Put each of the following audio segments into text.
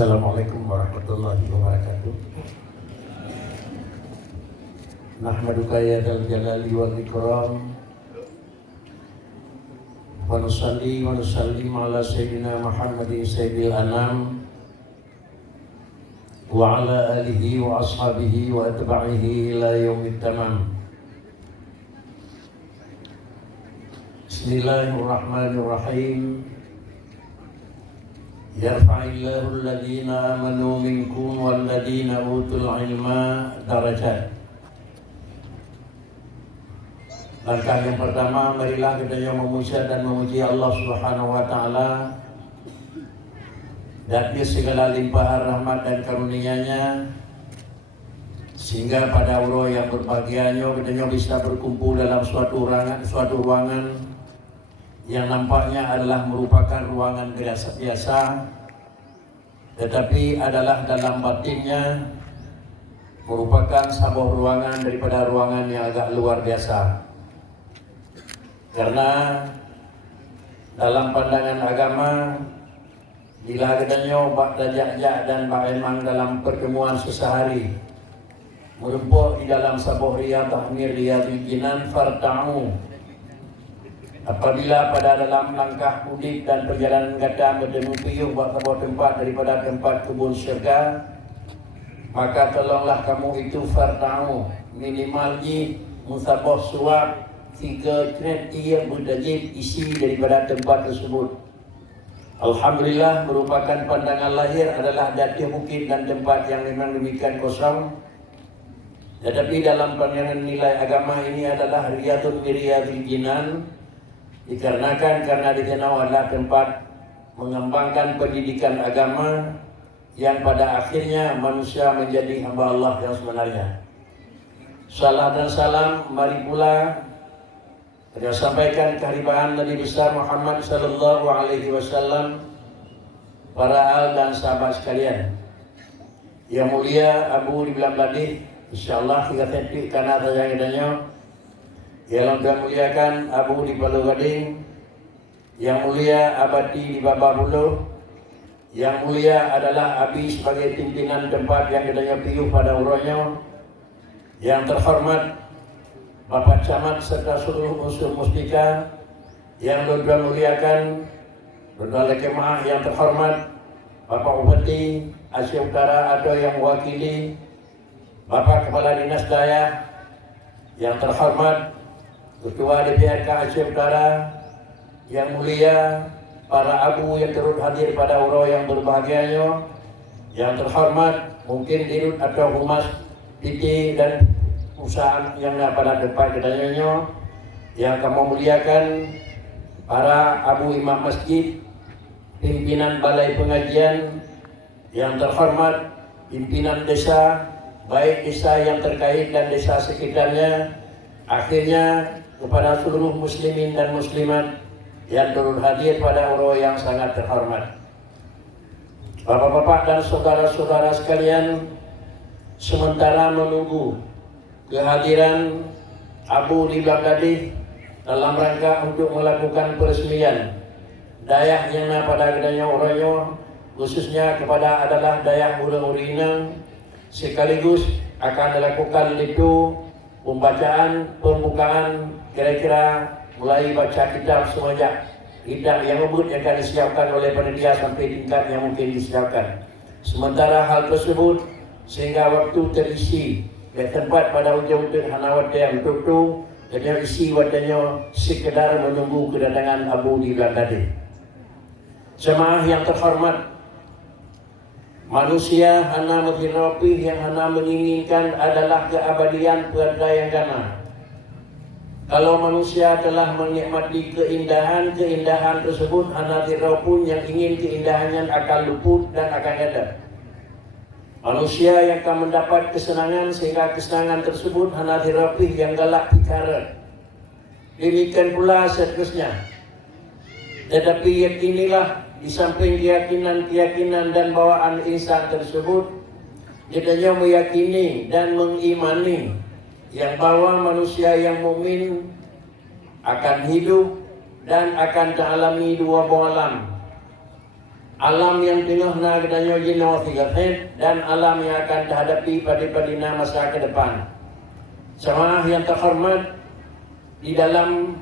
Assalamualaikum warahmatullahi wabarakatuh. Nahmaduka ya dzal jalali wal ikram wa nusalli wa nusallim ala sayyidina Muhammadin sayyidil anam wa ala alihi wa ashabihi wa atba'ihi ila yaumit tamam. Bismillahirrahmanirrahim. Yarfa'illahu alladhina amanu minkum walladhina utul ilma darajat. Langkah yang pertama, marilah kita memuji dan memuji Allah Subhanahu wa taala dari segala limpahan rahmat dan karunia-Nya, sehingga pada Allah yang berbahagianya kita bisa berkumpul dalam suatu ruangan yang nampaknya adalah merupakan ruangan biasa, tetapi adalah dalam batinnya merupakan sebuah ruangan daripada ruangan yang agak luar biasa. Karena dalam pandangan agama, bila katanya bak dajak dan bak emang dalam pertemuan sesehari merumpuk di dalam sebuah riyadhul jinan farta'u. Apabila pada dalam langkah mudik dan perjalanan kata bertemu piyuh buat sebuah tempat daripada tempat kebun syurga, maka tolonglah kamu itu farta'u, minimalnya musabah suap 3 tret ia berdajib isi daripada tempat tersebut. Alhamdulillah, merupakan pandangan lahir adalah dati bukit dan tempat yang memang demikian kosong. Tetapi dalam pandangan nilai agama ini adalah riyadhul jinan, dikarenakan karena dikenal adalah tempat mengembangkan pendidikan agama yang pada akhirnya manusia menjadi hamba Allah yang sebenarnya. Salam dan salam mari pula kita sampaikan kehadiran Nabi besar Muhammad sallallahu alaihi wasallam, para al dan sahabat sekalian. Yang mulia Abu di Belam Ladih, insyaallah kita tentik karena tanya-tanya. Yang muliakan Abu di Palu Gading, yang mulia Abadi di Bababuluh, yang mulia adalah Abi sebagai pimpinan tempat yang kita piyuh pada uranya, yang terhormat Bapak Camat serta seluruh unsur mustika, yang juga muliakan Bendahara Kemah yang terhormat Bapak Bupati Aceh Utara atau yang mewakili Bapak Kepala Dinas Daya yang terhormat Ketua DPRK Aceh Utara, yang mulia para abu yang turut hadir pada urau yang berbahagianya, yang terhormat mungkin dirut atau humas PT dan usaha yang pada tempat kedaiannya, yang kamu muliakan para abu imam masjid, pimpinan balai pengajian, yang terhormat pimpinan desa, baik desa yang terkait dan desa sekitarnya, akhirnya kepada seluruh muslimin dan muslimat yang turut hadir pada urau yang sangat terhormat. Bapak-bapak dan saudara-saudara sekalian, sementara menunggu kehadiran Abu di Baghdadi dalam rangka untuk melakukan peresmian dayak yang pada gedanya orangnya, khususnya kepada adalah dayak Urang-Urinang, sekaligus akan dilakukan itu pembukaan kira-kira mulai baca kitab semenjak kitab yang akan disiapkan oleh panitia sampai tingkat yang mungkin disiapkan. Sementara hal tersebut sehingga waktu terisi di tempat pada ujung-ujung hanawat yang tutup dan isi wadahnya sekedar menunggu kedatangan Abu di Baghdadi. Jemaah yang terhormat, manusia hanya menghirapi yang hanya menginginkan adalah keabadian pada yang gana. Kalau manusia telah menikmati keindahan tersebut, hanya pun yang ingin keindahannya akan luput dan akan ada. Manusia yang akan mendapat kesenangan sehingga kesenangan tersebut hanya dirapih yang galak pikara. Demikian pula seterusnya. Tetapi yakinilah di samping keyakinan dan bawaan insan tersebut, kita meyakini dan mengimani yang bahwa manusia yang mukmin akan hidup dan akan mengalami dua buah alam. alam yang tengah na kedanyo jino sigatet dan alam yang akan dihadapi pada masa ke depan. Jemaah yang terhormat, di dalam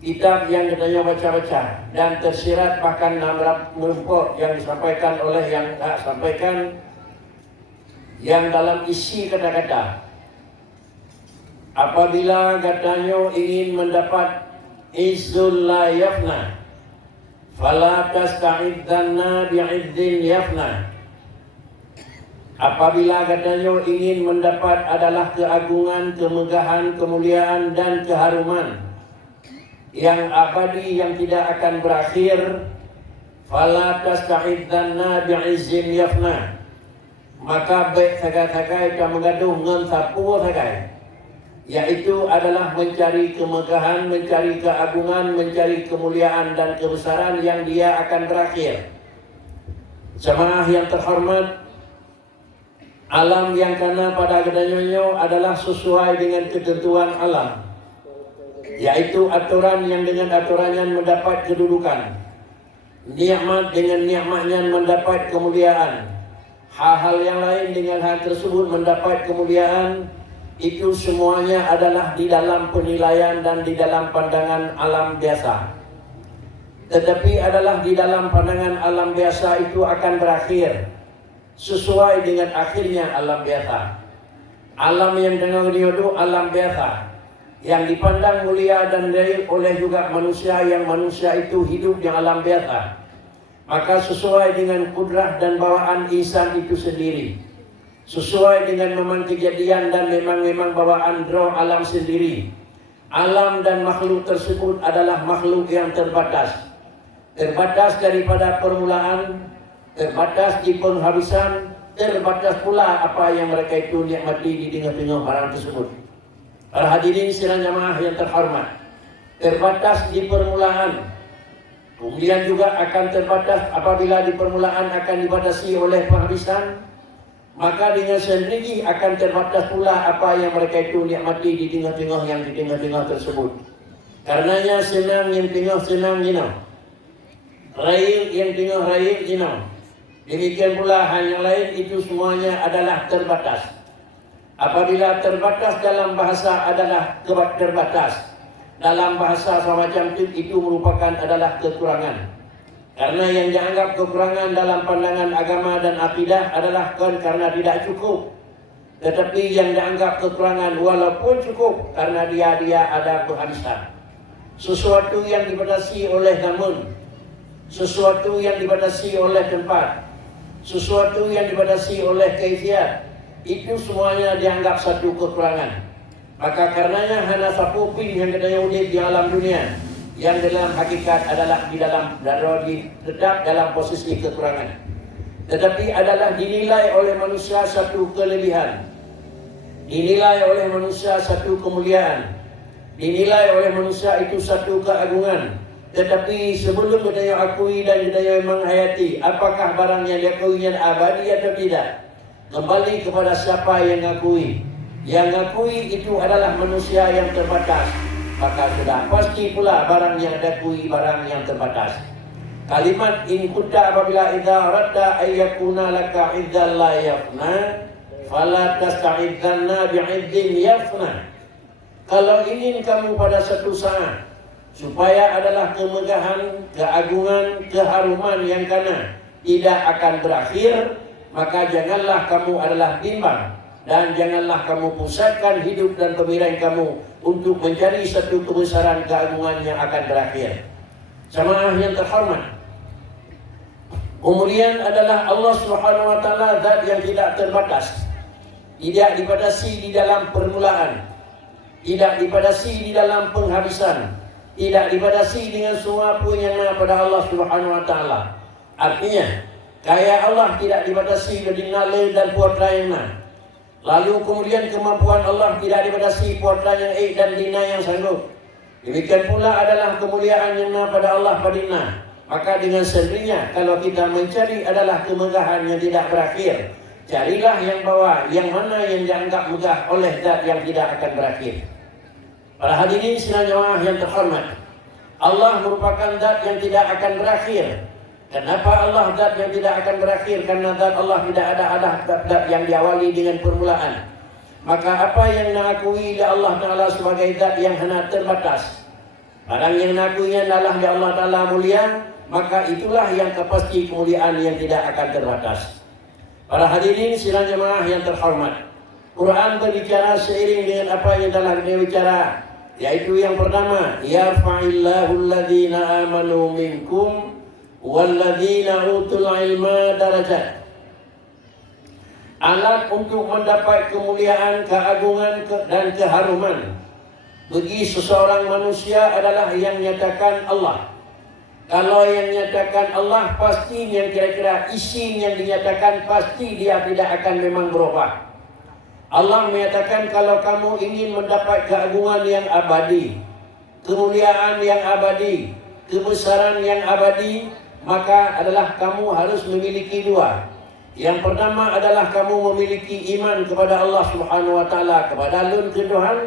kitab yang kedanyo baca-baca dan tersirat bahkan namrap merumput yang disampaikan oleh yang tak sampaikan, yang dalam isi kata-kata, apabila katanya ingin mendapat izzul la yafna, fala tasta'idzanna bi'idzin yafna. Apabila katanya ingin mendapat adalah keagungan, kemegahan, kemuliaan dan keharuman yang abadi yang tidak akan berakhir, fala tasta'idzanna bi'idzin yafna. Maka baik sagai-sagai kita mengaduh dengan sapu sagai, yaitu adalah mencari kemegahan, mencari keagungan, mencari kemuliaan dan kebesaran yang dia akan berakhir. Jemaah yang terhormat, alam yang kana pada kedanyo adalah sesuai dengan ketentuan alam, yaitu aturan yang dengan aturannya mendapat kedudukan, nikmat dengan nikmatnya mendapat kemuliaan, hal-hal yang lain dengan hal tersebut mendapat kemuliaan. Itu semuanya adalah di dalam penilaian dan di dalam pandangan alam biasa. Tetapi adalah di dalam pandangan alam biasa itu akan berakhir sesuai dengan akhirnya alam biasa. Alam yang dengan diodo alam biasa yang dipandang mulia dan baik oleh juga manusia, yang manusia itu hidup di alam biasa. Maka sesuai dengan kudrah dan bawaan insan itu sendiri, sesuai dengan memang kejadian dan memang bawaan roh alam sendiri. Alam dan makhluk tersebut adalah makhluk yang terbatas. Terbatas daripada permulaan, terbatas di penghabisan, terbatas pula apa yang mereka itu nikmati di tengah-tengah barang tersebut. Para hadirin sekalian jemaah yang terhormat, terbatas di permulaan, kemudian juga akan terbatas apabila di permulaan akan dibatasi oleh penghabisan. Maka dengan sendiri akan terbatas pula apa yang mereka itu nikmati di tengah-tengah yang di tengah-tengah tersebut. Karenanya senang yang tengah senang gino, raih yang tengah raih gino. Demikian pula hal yang lain itu semuanya adalah terbatas. Apabila terbatas dalam bahasa adalah terbatas, dalam bahasa semacam itu merupakan adalah kekurangan. Karena yang dianggap kekurangan dalam pandangan agama dan akidah adalah karena tidak cukup. Tetapi yang dianggap kekurangan walaupun cukup karena dia ada kehabisan. Sesuatu yang dibatasi oleh zaman, sesuatu yang dibatasi oleh tempat, sesuatu yang dibatasi oleh kaifiat, itu semuanya dianggap satu kekurangan. Maka karenanya hana sapupin yang kedaya udip di alam dunia, yang dalam hakikat adalah di dalam darodi tetap dalam posisi kekurangan, tetapi adalah dinilai oleh manusia satu kelebihan, dinilai oleh manusia satu kemuliaan, dinilai oleh manusia itu satu keagungan. Tetapi sebelum kita akui dan kita menghayati apakah barang yang diakuinya abadi atau tidak, kembali kepada siapa yang mengakui. Yang mengakui itu adalah manusia yang terbatas. Maka sudah pasti pula barang yang diakui barang yang terbatas. Kalimat in kunta apabila idza aradta ayyakuna laka idzal la yafna fala tasta'idzanna bi'idzin yafna. Kalau ingin kamu pada satu saat supaya adalah kemegahan, keagungan, keharuman yang kana tidak akan berakhir, maka janganlah kamu adalah bimbang dan janganlah kamu pusatkan hidup dan pemikiran kamu untuk mencari satu kebesaran keagungan yang akan berakhir. Jemaah yang terhormat, kemuliaan adalah Allah Subhanahu wa taala, zat yang tidak terbatas, tidak dibatasi di dalam permulaan, tidak dibatasi di dalam penghabisan, tidak dibatasi dengan semua pun yang ada pada Allah Subhanahu wa taala. Artinya, kaya Allah tidak dibatasi dengan nala dan putra yang mana. Lalu kemudian kemampuan Allah tidak dibatasi putra yang dan dina yang sanggup. Demikian pula adalah kemuliaan yang ada pada Allah padina. Maka dengan sendirinya kalau kita mencari adalah kemegahan yang tidak berakhir, carilah yang bawah, yang mana yang dianggap megah oleh zat yang tidak akan berakhir. Para hadirin sekalian jemaah yang terhormat, Allah merupakan zat yang tidak akan berakhir. Kenapa Allah zat yang tidak akan berakhir? Karena zat Allah tidak ada zat yang diawali dengan permulaan. Maka apa yang diakui oleh Allah Ta'ala sebagai zat yang hanya terbatas, barang yang diakuinya adalah di Allah Ta'ala mulia, maka itulah yang pasti kemuliaan yang tidak akan terbatas. Para hadirin sidang jemaah yang terhormat, Quran berbicara seiring dengan apa yang telah dibicara, yaitu yang pertama, yarfa'illahu alladhina amanu minkum walladzina utul ilma darajat. Alat untuk mendapat kemuliaan, keagungan dan keharuman bagi seseorang manusia adalah yang nyatakan Allah. Kalau yang nyatakan Allah, pasti yang kira-kira isi yang dinyatakan pasti dia tidak akan memang berubah. Allah menyatakan kalau kamu ingin mendapat keagungan yang abadi, kemuliaan yang abadi, kebesaran yang abadi, maka adalah kamu harus memiliki dua. Yang pertama adalah kamu memiliki iman kepada Allah Subhanahu wa Ta'ala, kepada Lun Tuhan.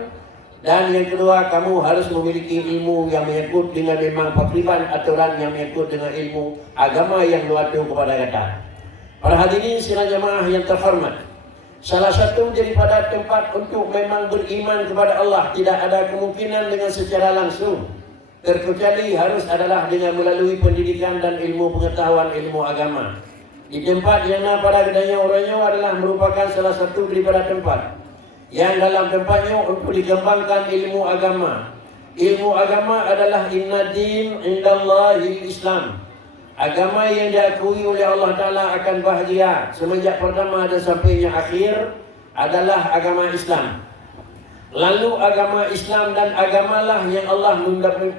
Dan yang kedua, kamu harus memiliki ilmu yang menyangkut dengan memang fakriban aturan yang menyangkut dengan ilmu agama yang luatu kepada kita. Para hadirin sidang jemaah yang terhormat, salah satu daripada tempat untuk memang beriman kepada Allah tidak ada kemungkinan dengan secara langsung, terkecuali harus adalah dengan melalui pendidikan dan ilmu pengetahuan ilmu agama. Di tempat yang pada gedanya orangnya adalah merupakan salah satu daripada tempat yang dalam tempatnya untuk dikembangkan ilmu agama. Ilmu agama adalah inna din indallahi Islam. Agama yang diakui oleh Allah Ta'ala akan bahagia semenjak pertama dan sampainya akhir adalah agama Islam. Lalu agama Islam dan agamalah yang Allah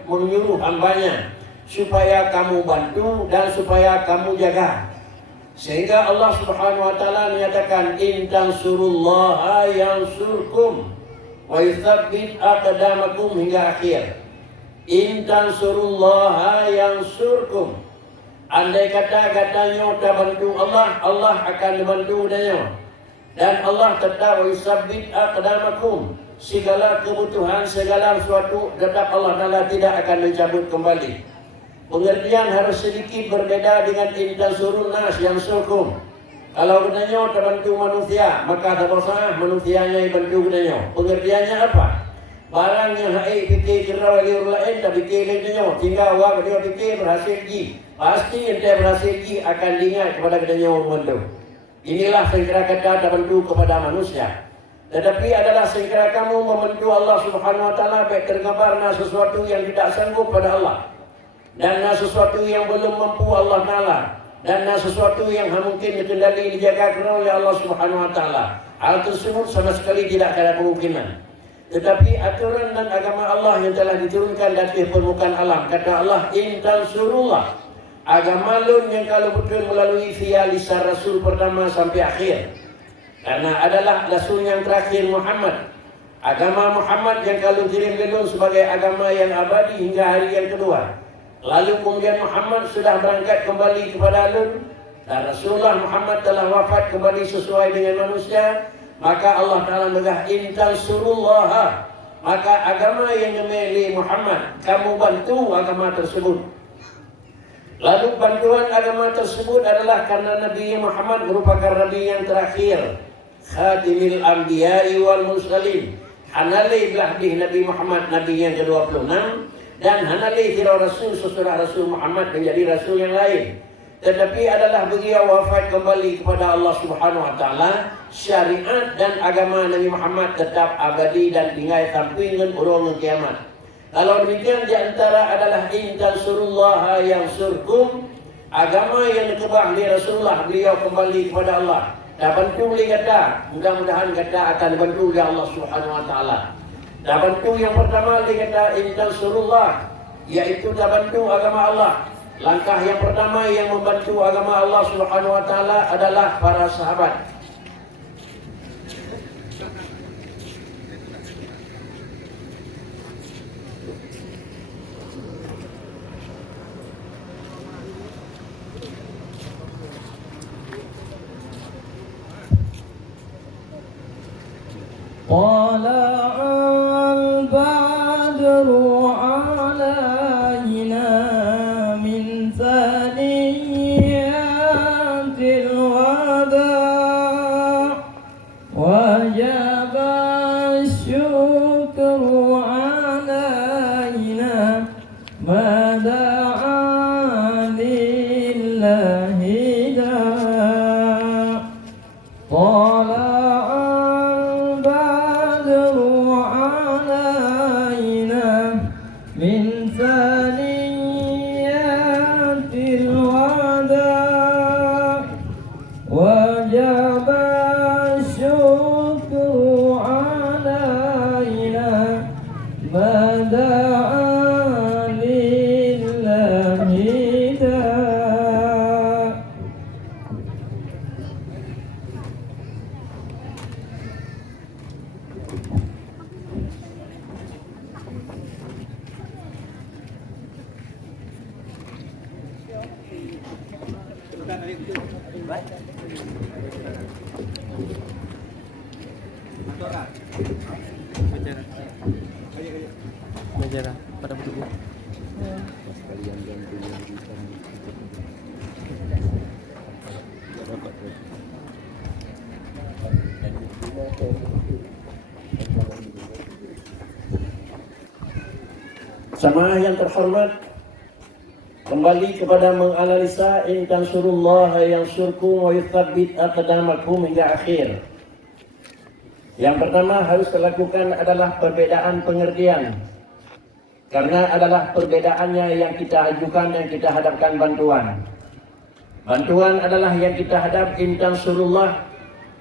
menyuruh hambanya supaya kamu bantu dan supaya kamu jaga. Sehingga Allah Subhanahu wa Ta'ala menyatakan in tansurullaha yansurkum wa yuthabbit aqdamakum hingga akhir. In tansurullaha yansurkum. Andai katanya tak bantu Allah, Allah akan membantu dia. Dan Allah tetap wa yuthabbit aqdamakum. Segala kebutuhan, segala sesuatu tetap Allah Ta'ala tidak akan mencabut kembali. Pengertian harus sedikit berbeda dengan intan surun nas yang surkum. Kalau gunanya terbantu manusia, maka tak usah manusianya yang bantu gunanya. Pengertiannya apa? Barang yang fikir kira wali lain tak fikir gunanya, tinggal awak dia fikir berhasil ji. Pasti ente berhasil ji akan diingat kepada gunanya membantu. Inilah segera kata terbantu kepada manusia. Tetapi adalah segera kamu membantu Allah Subhanahu wa Ta'ala baik tergambar sesuatu yang tidak sanggup pada Allah. Dan sesuatu yang belum mampu Allah Ta'ala, dan sesuatu yang mungkin dikendali dijaga oleh Allah Subhanahu wa Ta'ala. Hal tersebut sama sekali tidak ada kemungkinan. Tetapi aturan dan agama Allah yang telah diturunkan dari permukaan alam, kata Allah in tansurullah, agama lun yang kalau betul melalui via lisan Rasul pertama sampai akhir, karena adalah Rasul yang terakhir Muhammad. Agama Muhammad yang kalau kirim lun sebagai agama yang abadi hingga hari yang kedua. Lalu kemudian Muhammad sudah berangkat kembali kepada Lun, dan Rasulullah Muhammad telah wafat kembali sesuai dengan manusia. Maka Allah Ta'ala megah intan surullah, maka agama yang dimiliki Muhammad, kamu bantu agama tersebut. Lalu bantuan agama tersebut adalah karena Nabi Muhammad merupakan Nabi yang terakhir, Khatimil Anbiya'i wal Mursalin. Hanali belah di Nabi Muhammad, Nabi yang ke-26. Dan hanali kira Rasul sesudah Rasul Muhammad menjadi Rasul yang lain. Tetapi adalah beliau wafat kembali kepada Allah Subhanahu wa Ta'ala. Syariat dan agama Nabi Muhammad tetap abadi dan tinggal sampai dengan urung kiamat. Kalau demikian di antara adalah in tansurullaha yansurkum, agama yang dikebah oleh Rasulullah, beliau kembali kepada Allah. Dan bantu boleh kata, mudah-mudahan kata akan bantu oleh Allah Subhanahu wa Ta'ala. Dan bantu yang pertama dia kata intan surullah, yaitu dah bantu agama Allah. Langkah yang pertama yang membantu agama Allah Subhanahu wa Ta'ala adalah para sahabat. طلع البدر علينا من ثنيات الشكر علينا ما دعا لله داع طلع البدر علينا من ثنيات الوداع وجب الشكر علينا ما دعا لله داع. Belajar pada buku. Jamaah yang terhormat, kembali kepada menganalisa in tansurullah yansurkum wa yuthabbit aqdamakum hingga akhir. Yang pertama harus dilakukan adalah perbedaan pengertian. Karena adalah perbedaannya yang kita ajukan, yang kita hadapkan bantuan. Bantuan adalah yang kita hadap in tansurullah.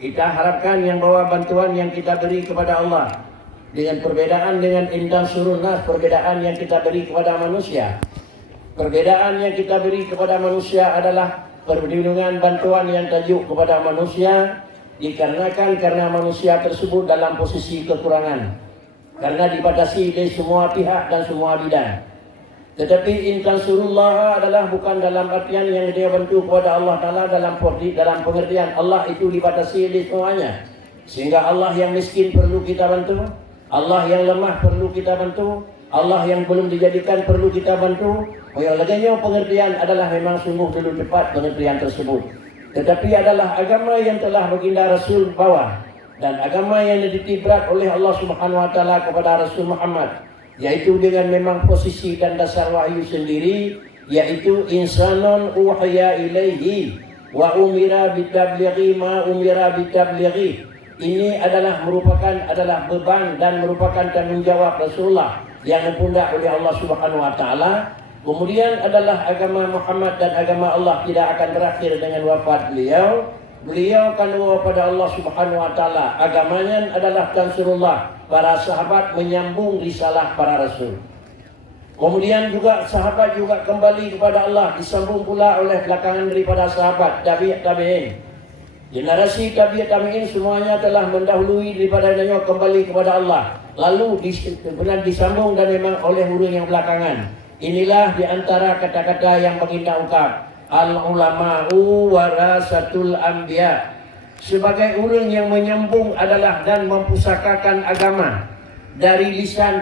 Kita harapkan yang bawa bantuan yang kita beri kepada Allah. Dengan perbedaan dengan intan surunnas, perbedaan yang kita beri kepada manusia. Perbedaan yang kita beri kepada manusia adalah perlindungan bantuan yang tajuk kepada manusia, dikarenakan karena manusia tersebut dalam posisi kekurangan, karena dibatasi dari semua pihak dan semua bidang. Tetapi intan surullah adalah bukan dalam artian yang dia bantu kepada Allah Ta'ala dalam pengertian Allah itu dibatasi dari semuanya, sehingga Allah yang miskin perlu kita bantu, Allah yang lemah perlu kita bantu, Allah yang belum dijadikan perlu kita bantu. Yang lainnya pengertian adalah memang sungguh dulu tepat pengertian tersebut. Tetapi adalah agama yang telah baginda Rasul bawa dan agama yang ditibrat oleh Allah Subhanahu Wa Taala kepada Rasul Muhammad, yaitu dengan memang posisi dan dasar wahyu sendiri, yaitu insanun uhiya ilaihi wa umira bitablighi ma umira bitablighi. Ini merupakan beban dan merupakan tanggung jawab Rasulullah yang dipundak oleh Allah Subhanahu Wa Taala. Kemudian adalah agama Muhammad dan agama Allah tidak akan berakhir dengan wafat beliau. Beliau akan membawa pada Allah Subhanahu Wa Taala. Agamanya adalah tansurullah. Para sahabat menyambung risalah para rasul. Kemudian juga sahabat juga kembali kepada Allah, disambung pula oleh belakangan daripada sahabat tabi'in. Generasi tabi'in semuanya telah mendahului daripada adanya kembali kepada Allah. Lalu benar disambung dan memang oleh huruf yang belakangan. Inilah di antara kata-kata yang baginda ungkap. Al-ulama'u warasatul anbiya. Sebagai orang yang menyambung adalah dan mempusakakan agama dari lisan ke